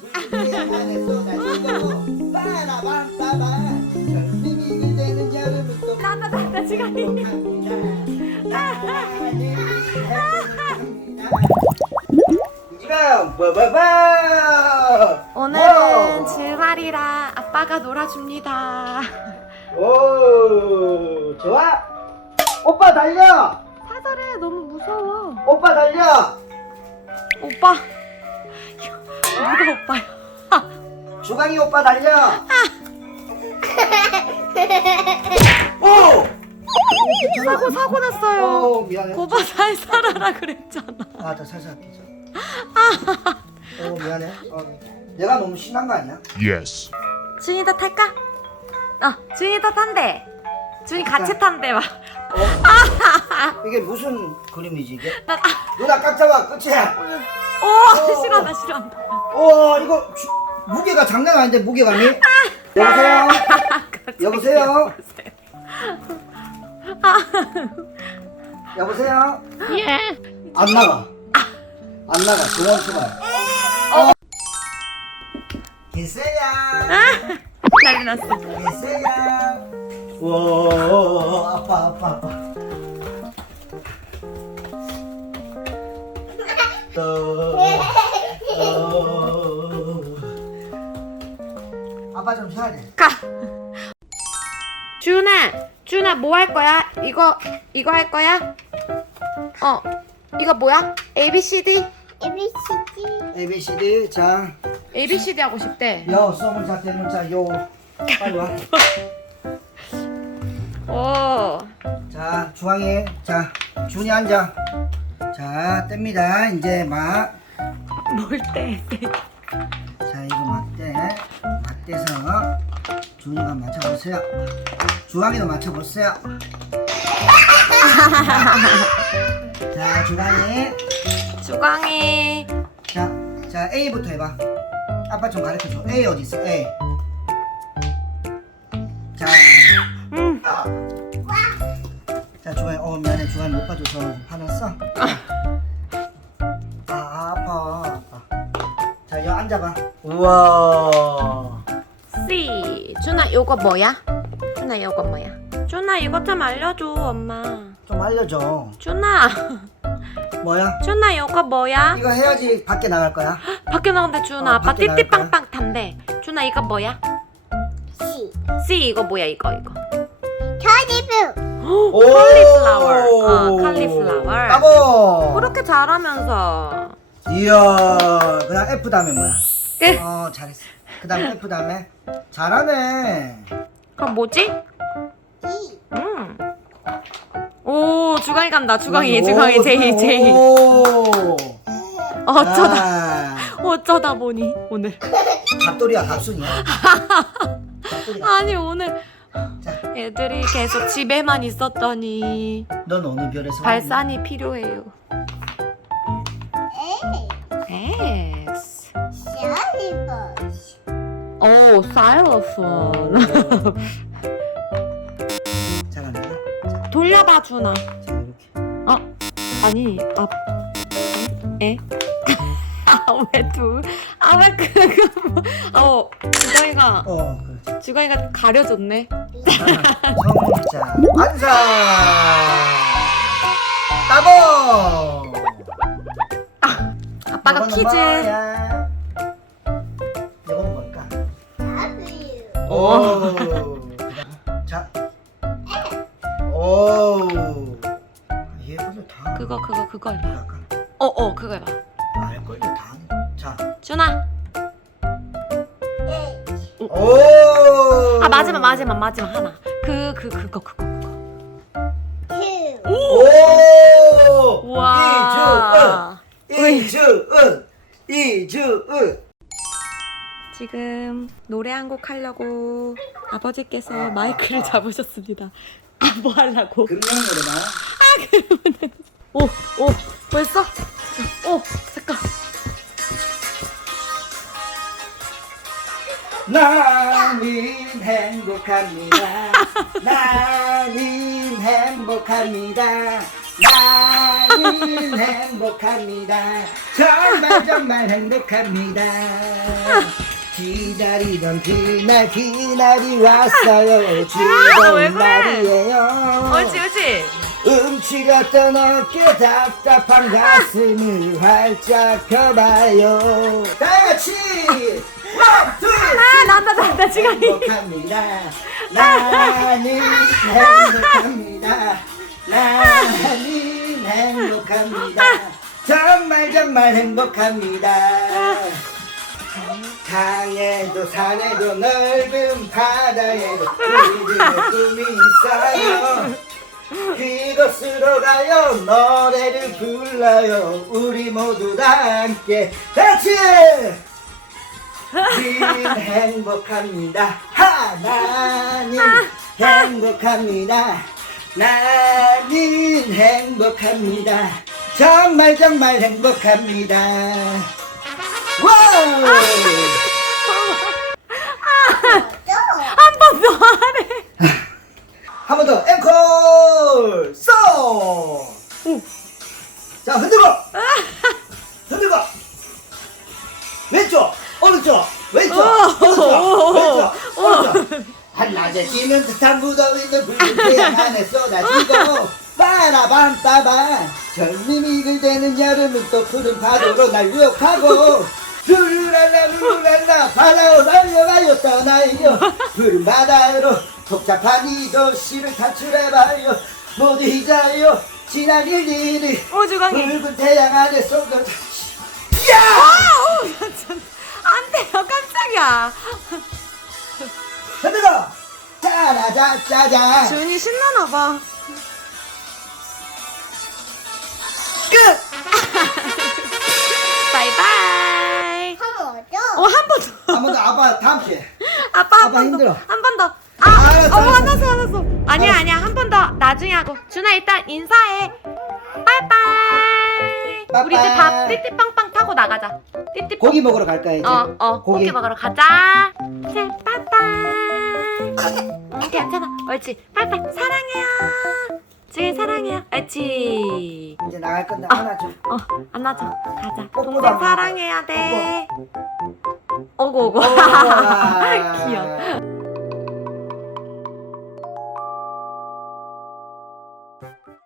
불빛 안에 쏟아지고 빠라밤빠밤 절빙이 되는 여름은 또 나나 나나 시간이. 이거 봐봐봐 오늘은 주말이라 아빠가 놀아줍니다. 오 좋아 오빠 달려 사설해 너무 무서워. 오빠 달려 오빠. 누가 오빠야? 주강이 오빠 달려 오! 사고 사고 났어요. 오 미안해 고바 살 살아라 그랬잖아. 아 저 살살 피자 오 미안해 어, 내가 너무 신난 거 아니야? Yes. 준이 더 탈까? 어, 준이 더 탄대. 준이 같이 탄대 막. 이게 무슨 그림이지 이게? 나, 아, 누나 깍 잡아 끝이야. 오 싫어한다 싫어한다. 오 이거 주- 무게가 장난 아닌데 무게감이? 여보세요? 여보세요? 여보세요? 예. 안 나가. 안 나가. 동원 출발 어. 계세요. 난리 났어. 계세요. 와. 아파 아파 아파 아빠 좀 쉬어야 돼 가. 준아, 준아 뭐 할 거야? 이거 이거 할 거야? 어, 이거 뭐야? A B C D? ABCD 자 A B C D 하고 싶대. 여, 소문자, 대문자, 요. 빨리 와. 오, 자, 중앙에. 자, 준이 앉아. 자, 뗍니다. 이제 막. 뭘 때? 자, 이거 막대. 막대서 준이가 맞춰보세요. 주황이도 맞춰보세요. 자, 주황이. 주광이. 자, 자, A부터 해봐. 아빠 좀 가르쳐줘. A 어디 있어? A. 자, 음, 자, 주환이, 어, 미안해. 주환이 못 봐줘서 화났어? 아, 아파, 아파. 자, 여 앉아봐. 우와. C. 준아 이거 뭐야? 준아 이거 뭐야? 준아 이거 좀 알려줘 엄마. 좀 알려줘. 준아, 뭐야? 준아 이거 뭐야? 이거 해야지 밖에 나갈 거야. 밖에 나온대 준아 어, 아빠 밖에 나갈 띠띠빵빵 탄대. 준아 이거 뭐야? C 이거 뭐야 이거 이거? 오! 칼리플라워. 어, 칼리플라워. 따봉! 그렇게 잘하면서. 이야, 그 다음 F 다음에 뭐야? 끝. 어, 잘했어. 그 다음 F 다음에. 잘하네. 그럼 뭐지? 음. 오 주광이 간다 주광이 오, 주광이 제이 제이. 오! 어쩌다 자, 어쩌다 보니 오늘. 갑돌이야, 갑순이야. 갑돌이야. 아니 오늘 자, 애들이 계속 집에만 있었더니 넌 어느 별에서? 발산이 필요해요. X. 오 사일러폰. 잘하네. 돌려봐 준아. 자, 이렇게. 어 아니 아 에? 아왜 둘? 아왜 그거? 뭐- 어 주광이가 어, 그렇지. 주광이가 가려줬네. 성자 완성! 따봉! 아빠가 이거는 퀴즈. 뭐야? 이거는 뭘까? 오. 자. 오. 다. 그거 그거 그거 해봐. 약간 어어 그거 해봐. 알걸요 다. 자. 준아. 마지막 마지막 마지막 하나. 그 그 그거 그거 그거. 오. 우와. 이주은. 이주은. 지금 노래 한 곡 하려고 아버지께서 마이크를 잡으셨습니다. 아, 뭐 하려고? 금명 노래나. 오, 오, 벌써? 오, 잠깐. 나는 행복합니다. 나는 행복합니다. 나는 행복합니다. 정말 정말 행복합니다. 기다리던 그날 그날이 왔어요. 왜 즐거운 그래? 날이에요. 옳지 옳지 움츠렸던 어깨 답답한 가슴을 활짝 펴봐요. 다 같이 아 지금이 행복합니다. 나는 행복합니다. 나는 행복합니다. 정말 정말 행복합니다. 강에도 산에도 넓은 바다에도 꿈이 있어요. 그곳으로 가요 노래를 불러요 우리 모두 다 함께 같이 늘 행복합니다. 하나님 행복합니다. 나는 행복합니다. 정말 정말 행복합니다. 와우 한번더 하래 한 번 더 앵콜! 쏘! 자 흔들고! 흔들고! 왼쪽 오른쪽 왼쪽 오른쪽 왼쪽 오른쪽. 한낮에 찌는 듯한 무더위는 붉은 태양 안에 쏟아지고 빠라밤 빠밤. 젊음이 들대는 여름은 또 푸른 파도로 날 유혹하고 룰루랄라 룰루랄라 바다로 날려가요 떠나요. 푸른 바다로 복잡한 이 도시를 탈출해봐요. 모두 잊어요 지난 일들이. 오 주광이. 붉은 태양 야! 아우 깜짝이야. 흔들어 짜라자짜자. 준이 신나나 봐. 끝! 바이바이. 어한번 더. 한번 더 아빠 다음 주에. 아빠 아빠 한번 힘들어. 더한번 더. 아, 아, 알았어, 어 알았어. 화났어 화났어. 아니야 아니야. 한 번 더. 나중에 하고. 준아 일단 인사해. 빠이빠이. 빠이빠이. 우리 이제 밥 띠띠빵빵 타고 나가자 띠띠빵 고기 먹으러 갈까 이제 어, 어, 고기, 먹으러 가자. 네, 빠빠이. 괜찮아. 옳지. 빠빠이. 사랑해요. 지금 사랑해요. 옳지. 이제 나갈 건데 아. 하나 줘 어, 안나줘. 가자. 뽀뽀도 동생 안 사랑해야 돼. 어구, 어구. 귀여워.